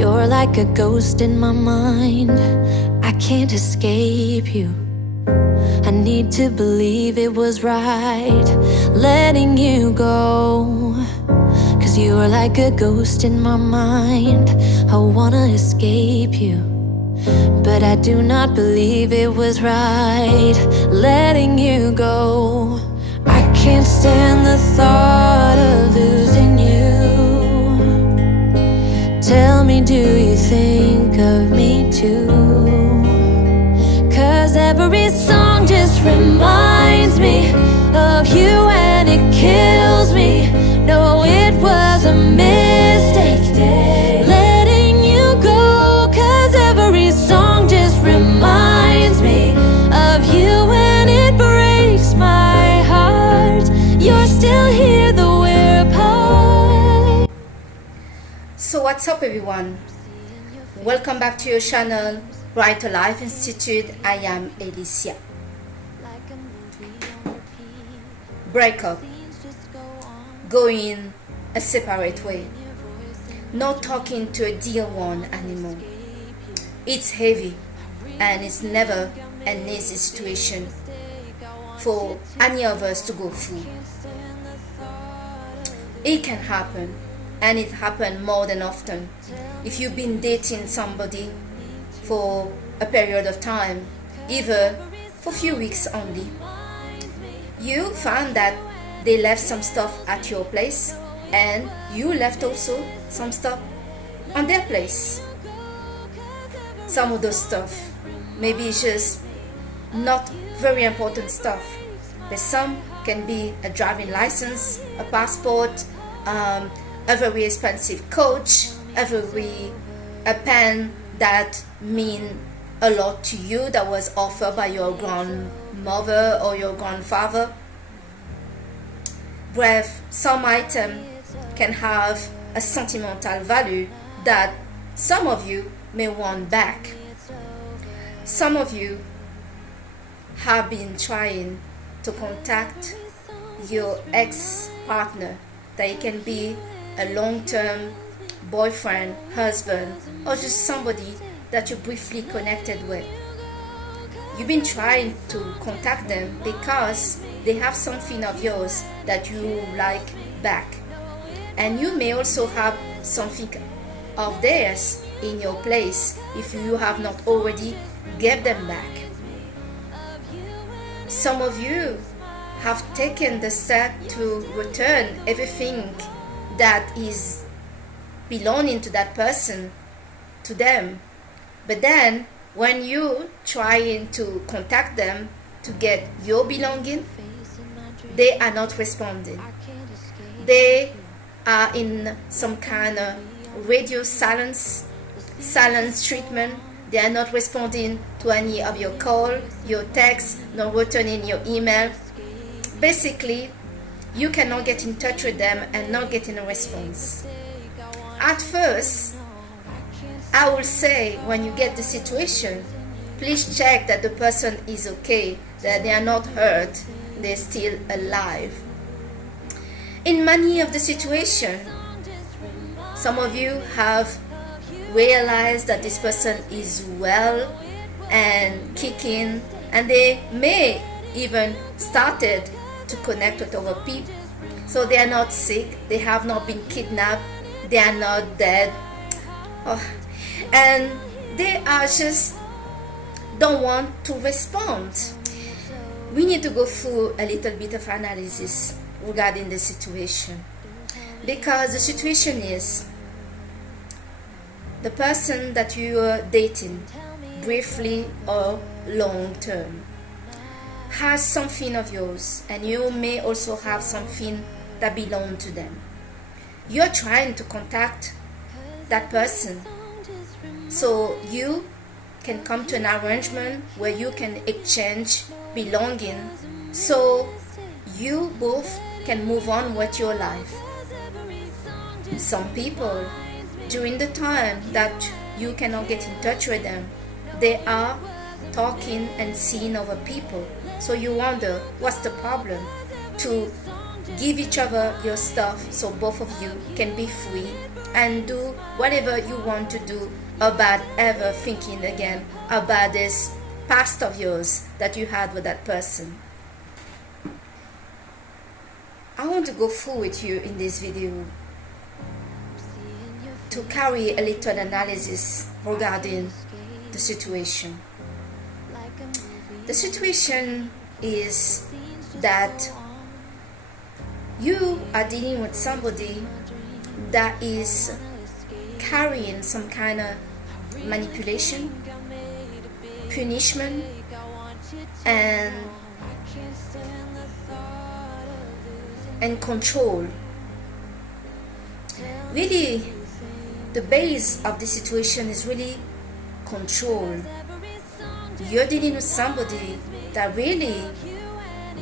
You're like a ghost in my mind. I can't escape you. I need to believe it was right letting you go. 'Cause you are like a ghost in my mind. I wanna escape you, but I do not believe it was right letting you go. I can't stand the thought of losing you. Tell me, do you think of me too? 'Cause every song just reminds me of you and it kills me. No, it was a mistake letting you go. 'Cause every song just reminds me of you and it breaks my heart. You're still here though we're apart. So what's up everyone? Welcome back to your channel, Brighter Life Institute. I am Alicia. Breakup. Going a separate way. Not talking to a dear one anymore. It's heavy and it's never an easy situation for any of us to go through. It can happen, and it happens more than often. If you've been dating somebody for a period of time, even for a few weeks only, you found that they left some stuff at your place and you left also some stuff on their place. Some of those stuff maybe just not very important stuff, but some can be a driving license, a passport, a very expensive coach, a pen that mean a lot to you that was offered by your grandmother or your grandfather. Bref, some item can have a sentimental value that some of you may want back. Some of you have been trying to contact your ex-partner, that it can be a long-term boyfriend, husband, or just somebody that you briefly connected with. You've been trying to contact them because they have something of yours that you like back, and you may also have something of theirs in your place if you have not already gave them back. Some of you have taken the step to return everything that is belonging to that person to them, but then when you trying to contact them to get your belonging, they are not responding. They are in some kind of radio silence treatment. They are not responding to any of your call, your text, not returning your email. Basically, you cannot get in touch with them and not getting a response. At first, I will say, when you get the situation, please check that the person is okay, that they are not hurt, they're still alive. In many of the situations, some of you have realized that this person is well and kicking, and they may even started to connect with other people. So they are not sick, they have not been kidnapped, they are not dead. And they are just don't want to respond. We need to go through a little bit of analysis regarding the situation, because the situation is the person that you are dating, briefly or long term, has something of yours, and you may also have something that belongs to them. You're trying to contact that person so you can come to an arrangement where you can exchange belonging, so you both can move on with your life. Some people, during the time that you cannot get in touch with them, they are talking and seeing other people. So you wonder, what's the problem to give each other your stuff so both of you can be free and do whatever you want to do about ever thinking again about this past of yours that you had with that person. I want to go through with you in this video to carry a little analysis regarding the situation. The situation is that you are dealing with somebody that is carrying some kind of manipulation, punishment, and control. Really, the base of the situation is really control. You're dealing with somebody that really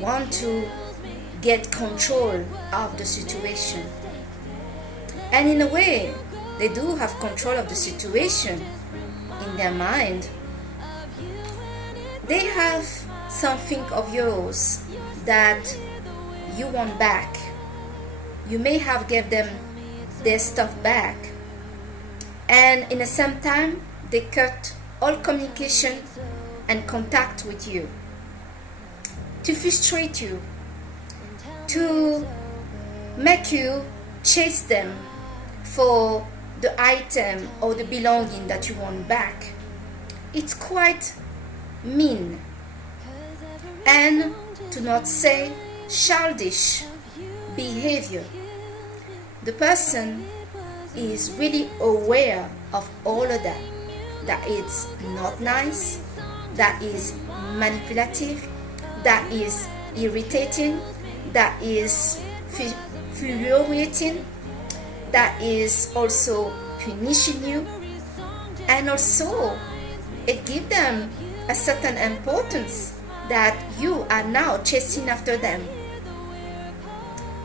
want to get control of the situation. And in a way, they do have control of the situation in their mind. They have something of yours that you want back. You may have given them their stuff back. And in the same time, they cut all communication and contact with you to frustrate you, to make you chase them for the item or the belonging that you want back. It's quite mean, and to not say childish behavior. The person is really aware of all of that, that it's not nice, that is manipulative, that is irritating, that is infuriating, that is also punishing you, and also it gives them a certain importance that you are now chasing after them.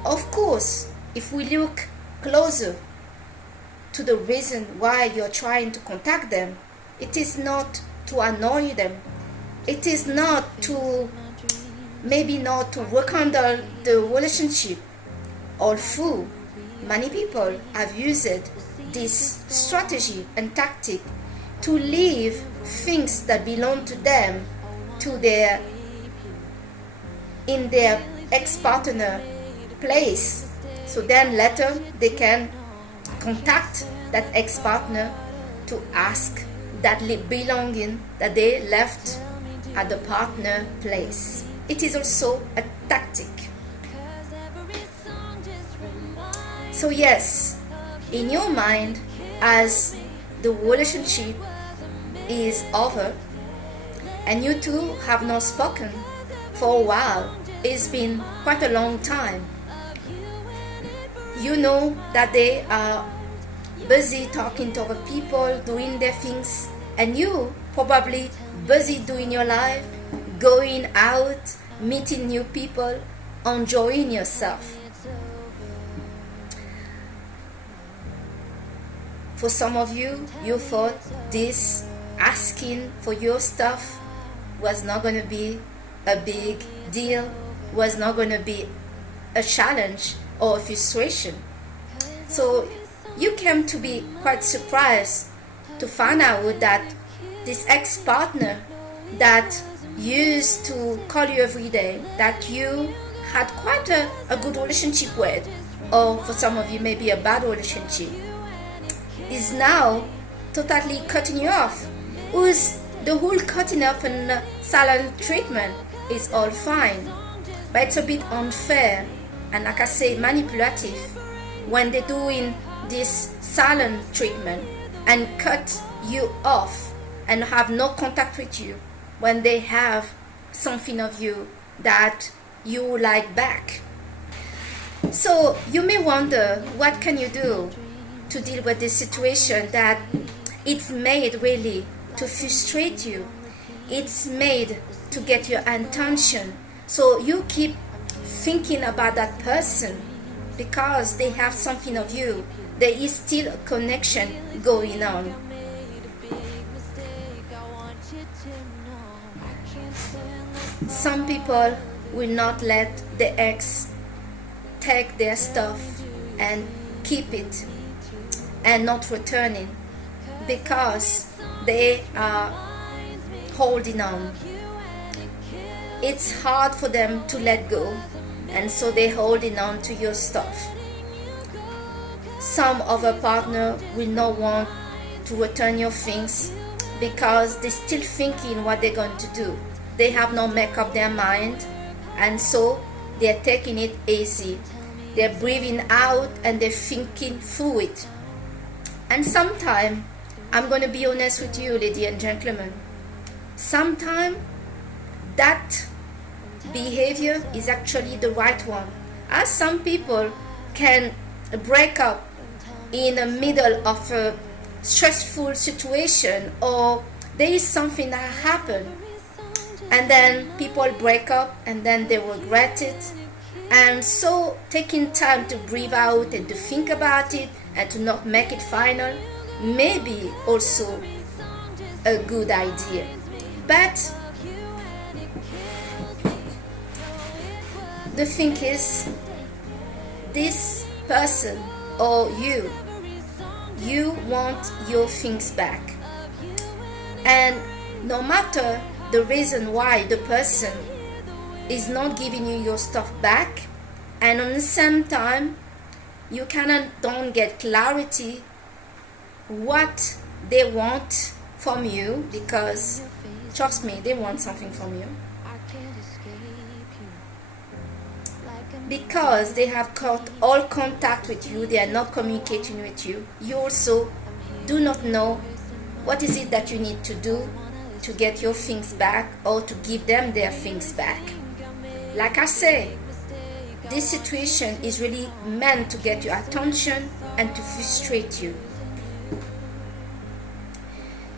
Of course, if we look closer to the reason why you're trying to contact them, it is not to annoy them. It is not to, maybe not to rekindle the relationship. Although many people have used this strategy and tactic to leave things that belong to them in their ex-partner place, so then later they can contact that ex-partner to ask that belonging that they left at the partner place. It is also a tactic. So yes, in your mind, as the relationship is over and you two have not spoken for a while, it's been quite a long time. You know that they are busy talking to other people, doing their things, and you probably busy doing your life, going out, meeting new people, enjoying yourself. For some of you, you thought this asking for your stuff was not going to be a big deal, was not going to be a challenge or a frustration. So you came to be quite surprised to find out that this ex-partner that used to call you every day, that you had quite a good relationship with, or for some of you maybe a bad relationship, is now totally cutting you off. Who's the whole cutting off and silent treatment is all fine, but it's a bit unfair and, like I say, manipulative when they're doing this silent treatment and cut you off and have no contact with you when they have something of you that you like back. So you may wonder, what can you do to deal with this situation that it's made really to frustrate you? It's made to get your attention. So you keep thinking about that person because they have something of you. There is still a connection going on. Some people will not let the ex take their stuff and keep it and not returning because they are holding on. It's hard for them to let go, and so they're holding on to your stuff. Some of a partner will not want to return your things because they're still thinking what they're going to do. They have not made up their mind, and so they're taking it easy. They're breathing out and they're thinking through it. And sometimes, I'm going to be honest with you, ladies and gentlemen, sometimes that behavior is actually the right one. As some people can break up in the middle of a stressful situation, or there is something that happened, and then people break up and then they regret it. And so taking time to breathe out and to think about it and to not make it final may be also a good idea. But the thing is, this person or you want your things back. And no matter the reason why the person is not giving you your stuff back, and at the same time you don't get clarity what they want from you, because trust me, they want something from you, because they have cut all contact with you, they are not communicating with you. You also do not know what is it that you need to do to get your things back or to give them their things back. Like I say, this situation is really meant to get your attention and to frustrate you.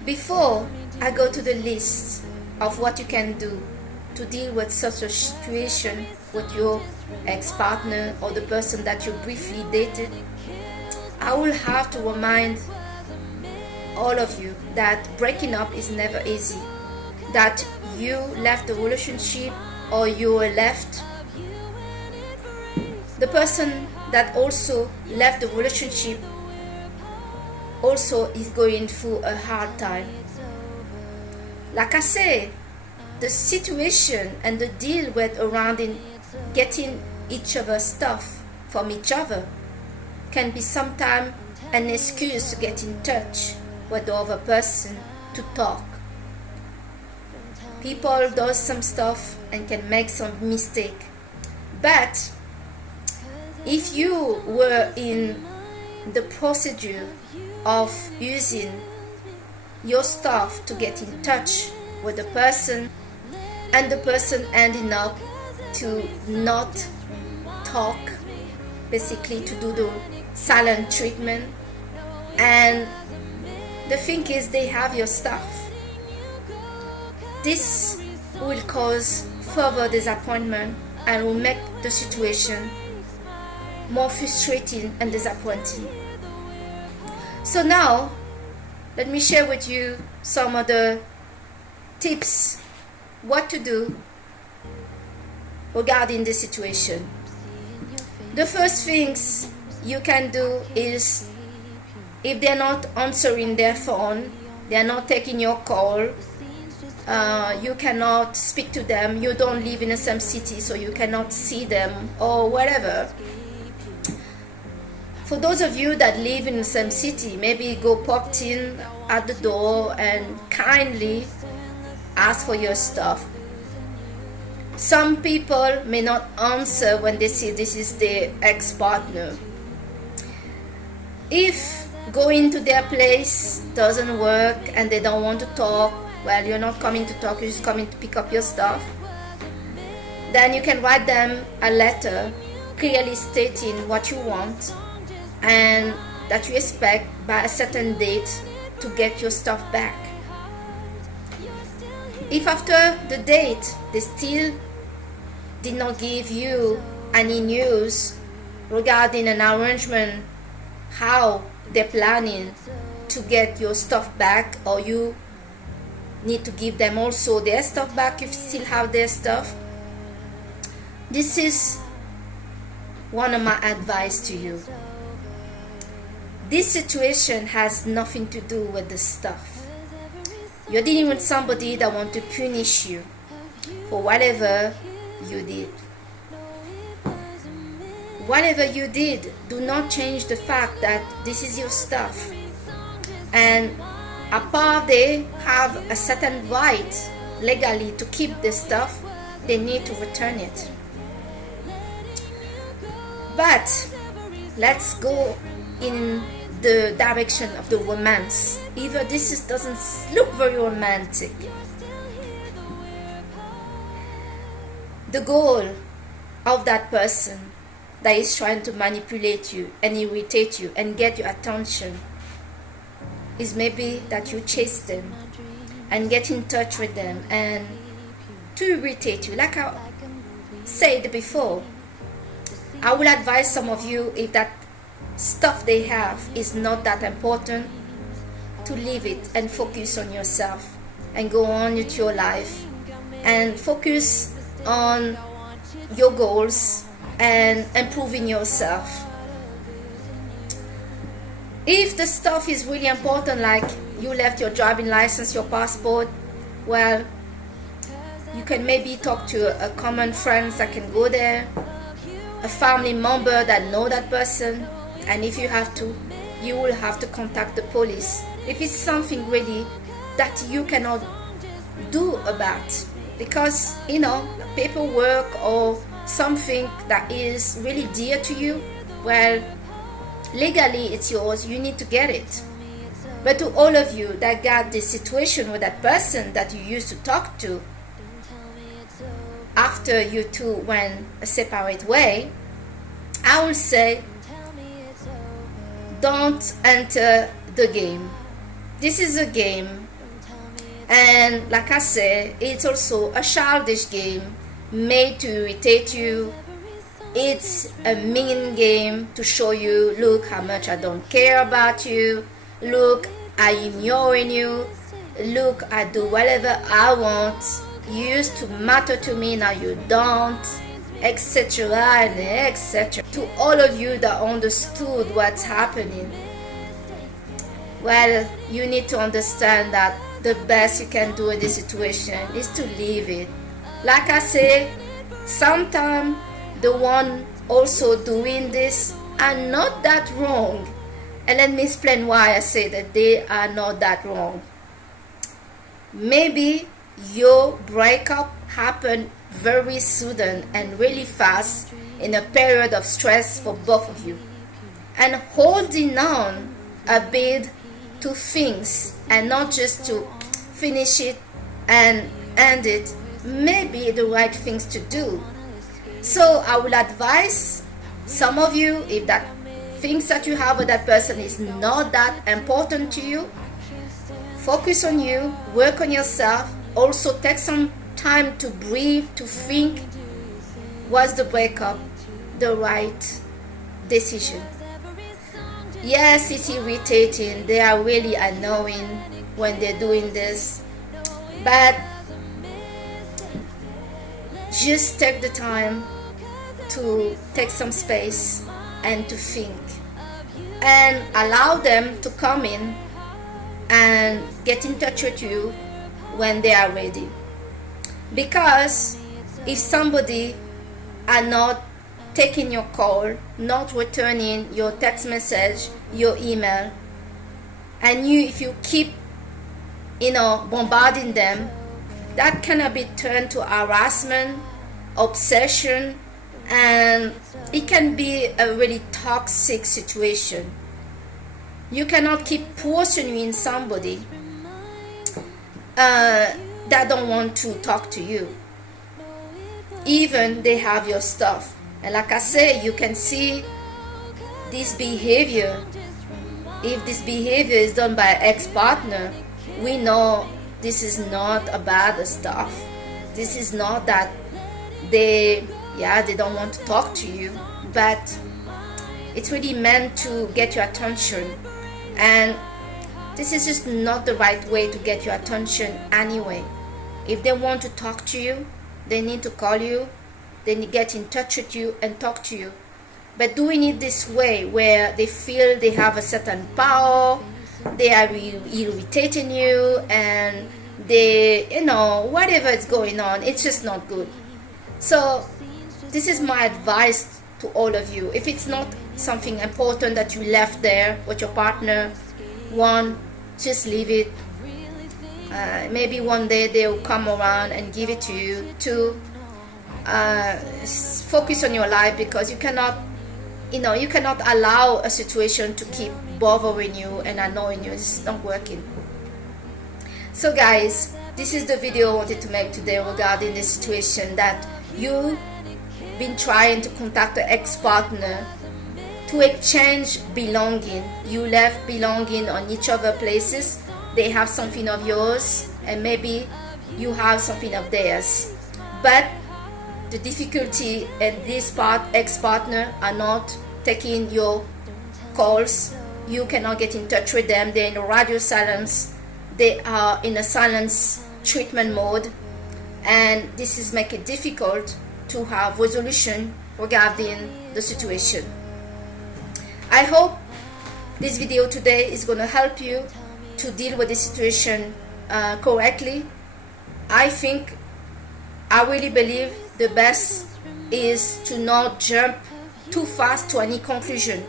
Before I go to the list of what you can do to deal with such a situation with your ex-partner or the person that you briefly dated, I will have to remind all of you that breaking up is never easy. That you left the relationship or you were left. The person that also left the relationship also is going through a hard time. Like I say, the situation and the deal with around in getting each other's stuff from each other can be sometimes an excuse to get in touch with the other person, to talk. People do some stuff and can make some mistake. But if you were in the procedure of using your stuff to get in touch with the person, and the person ending up to not talk, basically to do the silent treatment, and the thing is they have your stuff, this will cause further disappointment and will make the situation more frustrating and disappointing. So now, let me share with you some of the tips what to do regarding this situation. The first things you can do is, if they're not answering their phone, they're not taking your call, you cannot speak to them, you don't live in the same city so you cannot see them or whatever. For those of you that live in the same city, maybe go pop in at the door and kindly ask for your stuff. Some people may not answer when they see this is their ex-partner. If going to their place doesn't work and they don't want to talk, well, you're not coming to talk, you're just coming to pick up your stuff, then you can write them a letter clearly stating what you want and that you expect by a certain date to get your stuff back. If after the date they still did not give you any news regarding an arrangement, how they're planning to get your stuff back, or you need to give them also their stuff back if you still have their stuff, this is one of my advice to you. This situation has nothing to do with the stuff. You're dealing with somebody that wants to punish you for whatever you did. Whatever you did, do not change the fact that this is your stuff. And apart they have a certain right legally to keep the stuff, they need to return it. But let's go in the direction of the romance. Even this doesn't look very romantic. The goal of that person that is trying to manipulate you and irritate you and get your attention is maybe that you chase them and get in touch with them and to irritate you. Like I said before, I will advise some of you, if that stuff they have is not that important, to leave it and focus on yourself and go on with your life and focus on your goals and improving yourself. If the stuff is really important, like you left your driving license, your passport, well, you can maybe talk to a common friend that can go there, a family member that know that person, and if you have to, you will have to contact the police if it's something really that you cannot do about, because paperwork or something that is really dear to you, well, legally it's yours, you need to get it. But to all of you that got this situation with that person that you used to talk to after you two went a separate way, I will say, don't enter the game. This is a game, and like I said, it's also a childish game made to irritate you. It's a mean game to show you, look how much I don't care about you, look, I ignoring you, look, I do whatever I want, you used to matter to me, now you don't, etc. and etc. To all of you that understood what's happening, well, you need to understand that the best you can do in this situation is to leave it. Like I say, sometimes the one also doing this are not that wrong. And let me explain why I say that they are not that wrong. Maybe your breakup happened very sudden and really fast in a period of stress for both of you. And holding on a bit to things and not just to finish it and end it may be the right things to do. So I will advise some of you, if that things that you have with that person is not that important to you, focus on you, work on yourself, also take some time to breathe, to think, was the breakup the right decision? Yes, it's irritating, they are really annoying when they're doing this, but just take the time to take some space and to think and allow them to come in and get in touch with you when they are ready. Because if somebody are not taking your call, not returning your text message, your email, and if you keep bombarding them, that cannot be turned to harassment, obsession, and it can be a really toxic situation. You cannot keep pursuing somebody that don't want to talk to you, even they have your stuff. And like I say, you can see this behavior. If this behavior is done by an ex-partner, we know this is not about the stuff. This is not that they don't want to talk to you, but it's really meant to get your attention. And this is just not the right way to get your attention anyway. If they want to talk to you, they need to call you, they need to get in touch with you and talk to you. but doing it this way where they feel they have a certain power, they are irritating you, and they, you know, whatever is going on, it's just not good. So this is my advice to all of you. If it's not something important that you left there with your partner, one, just leave it. Maybe one day they'll come around and give it to you. Two, focus on your life, because you cannot allow a situation to keep bothering you and annoying you. It's not working. So guys, this is the video I wanted to make today regarding the situation that you've been trying to contact the ex-partner to exchange belonging. You left belonging on each other places. They have something of yours, and maybe you have something of theirs. But the difficulty and this ex-partner are not taking your calls. You cannot get in touch with them. They're in a radio silence. They are in a silence treatment mode, and this is making it difficult to have resolution regarding the situation. I hope this video today is going to help you to deal with the situation correctly. I really believe the best is to not jump too fast to any conclusion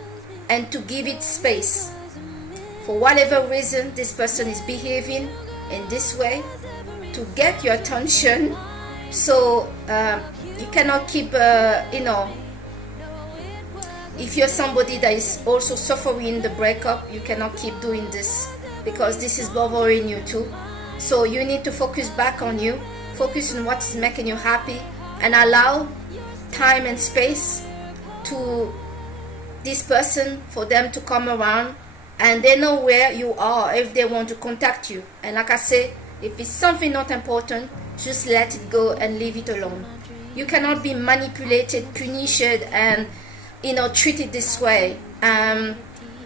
and to give it space. For whatever reason this person is behaving in this way, to get your attention. So you cannot keep, if you're somebody that is also suffering the breakup, you cannot keep doing this, because this is bothering you too. So you need to focus back on you, focus on what's making you happy, and allow time and space to this person for them to come around, and they know where you are if they want to contact you. And like I say, if it's something not important, just let it go and leave it alone. You cannot be manipulated, punished, and treated this way.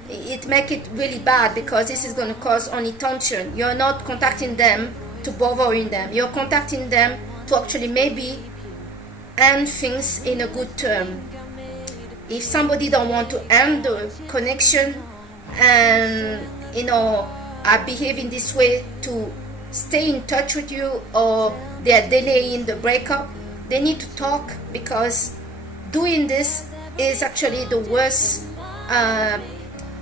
It make it really bad, because this is going to cause only tension. You're not contacting them to bothering them. You're contacting them to actually maybe end things in a good term. If somebody don't want to end the connection and are behaving this way to stay in touch with you, or they are delaying the breakup, they need to talk, because doing this is actually the worst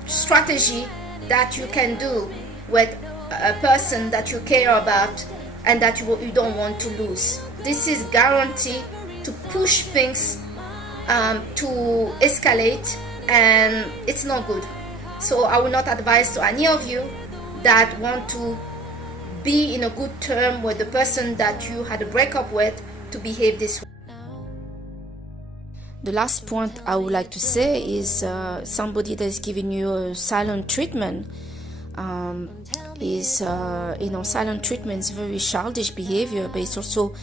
strategy that you can do with a person that you care about and that you don't want to lose. This is guaranteed to push things to escalate, and it's not good. So I will not advise to any of you that want to be in a good term with the person that you had a breakup with to behave this way. The last point I would like to say is somebody that is giving you a silent treatment silent treatment is very childish behavior, but it's also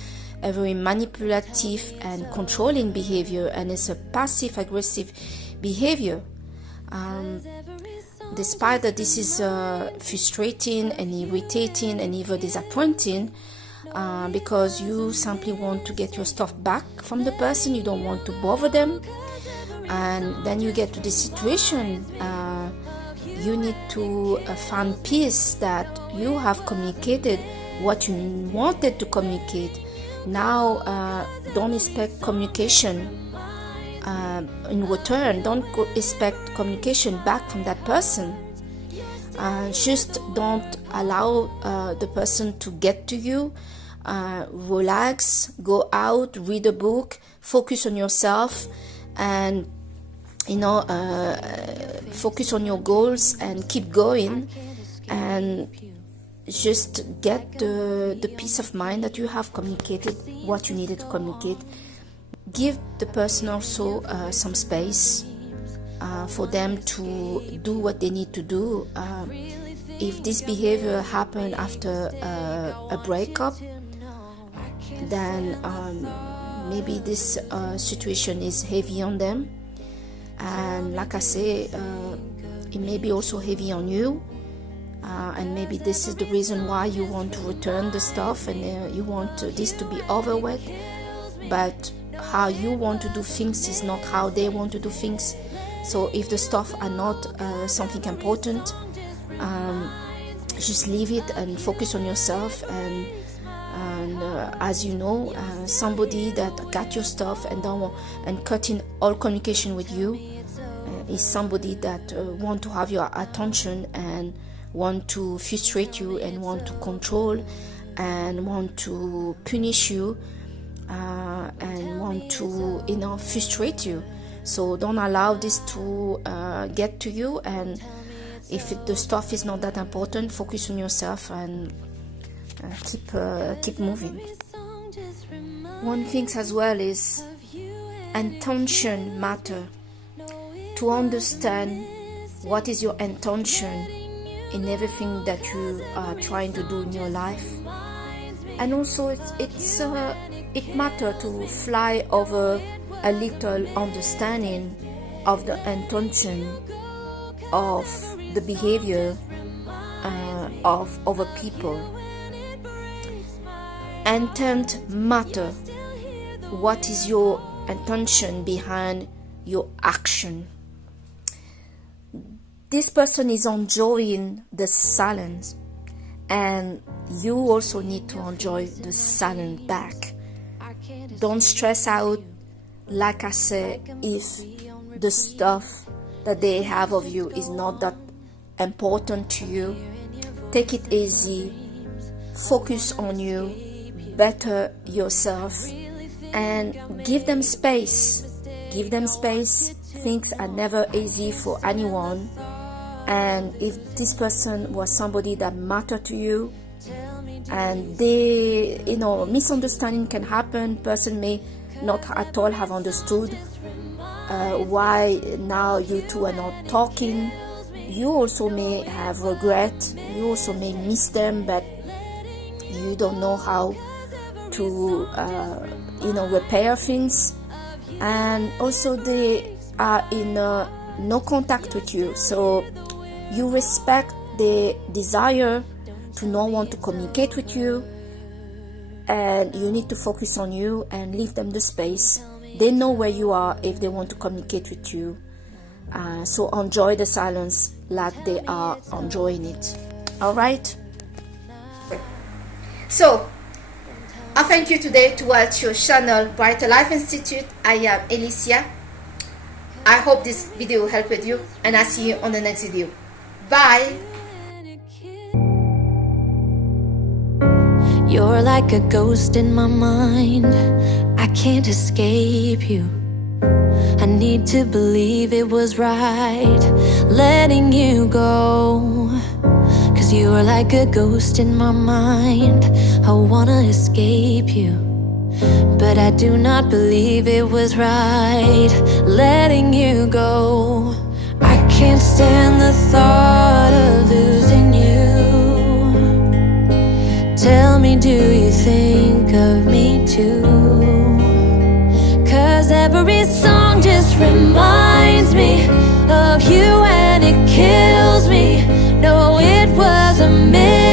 a very manipulative and controlling behavior, and it's a passive aggressive behavior. Despite that this is frustrating and irritating and even disappointing, because you simply want to get your stuff back from the person, you don't want to bother them, and then you get to this situation, you need to find peace that you have communicated what you wanted to communicate. Now don't expect communication in return. Don't expect communication back from that person. Just don't allow the person to get to you. Relax, go out, read a book, focus on yourself, and focus on your goals and keep going, and just get the peace of mind that you have communicated what you needed to communicate. Give the person also some space for them to do what they need to do. If this behavior happened after a breakup, then maybe this situation is heavy on them, and like I say, it may be also heavy on you, and maybe this is the reason why you want to return the stuff, and you want this to be over with. But how you want to do things is not how they want to do things. So if the stuff are not something important, just leave it and focus on yourself. And as you know, somebody that got your stuff and don't want, and cutting all communication with you is somebody that want to have your attention and want to frustrate you and want to control and want to punish you and want to frustrate you. So don't allow this to get to you, and if the stuff is not that important, focus on yourself and keep moving. One thing as well is intention matter. To understand what is your intention in everything that you are trying to do in your life, and also it matters to fly over a little understanding of the intention of the behavior of other people. Intent matter. What is your intention behind your action? This person is enjoying the silence, and you also need to enjoy the silence back. Don't stress out, like I said, if the stuff that they have of you is not that important to you. Take it easy, focus on you, better yourself, and give them space. Give them space. Things are never easy for anyone, and if this person was somebody that mattered to you, and they, misunderstanding can happen. Person may not at all have understood why now you two are not talking. You also may have regret. You also may miss them, but you don't know how to repair things. And also they are in no contact with you, so you respect the desire to not want to communicate with you, and you need to focus on you and leave them the space. They know where you are if they want to communicate with you, so enjoy the silence like they are enjoying it. All right, so I thank you today to watch your channel Brighter Life Institute. I am Alicia. I hope this video helped you, and I'll see you on the next video. Bye. You're like a ghost in my mind. I can't escape you. I need to believe it was right letting you go. 'Cause you are like a ghost in my mind. I wanna escape you, but I do not believe it was right letting you go. I can't stand the thought of losing you. Tell me, do you think of me too? 'Cause every song just reminds me of you, and it kills me. No, it was a myth.